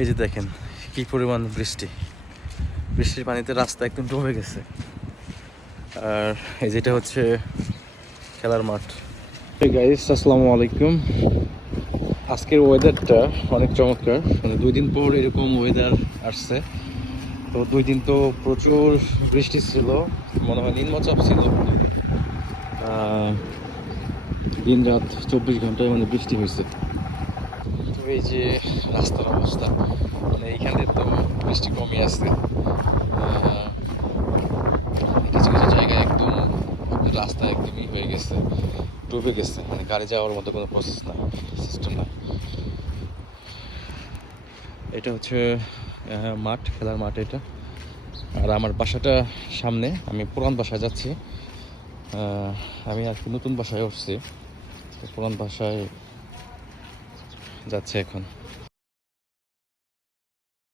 এই যে দেখেন কি পরিমাণ বৃষ্টি, বৃষ্টির পানিতে রাস্তা একদম ডুবে গেছে। আর এই যেটা হচ্ছে খেলার মাঠ। গাইস আসসালামু আলাইকুম। আজকের ওয়েদারটা অনেক চমৎকার, মানে 2 দিন পর এরকম ওয়েদার আসছে। তো 2 দিন তো প্রচুর বৃষ্টি ছিল, মনে হয় নিম্নচাপ ছিল। দিন রাত 24 ঘন্টায় মানে বৃষ্টি হয়েছে। তো এই যে রাস্তার অবস্থা, মানে এইখানে তো বৃষ্টি কমই আসছে। কিছু কিছু জায়গায় একদম রাস্তা একদমই হয়ে গেছে, ডুবে গেছে, মানে গাড়ি যাওয়ার মতো কোনো প্রসেস না, সিস্টেম না। এটা হচ্ছে মাঠ, খেলার মাঠ এটা। আর আমার বাসাটা সামনে, আমি পুরান বাসায় যাচ্ছি। আমি আর কি নতুন বাসায় উঠছি, পুরান বাসায় যাচ্ছে এখন।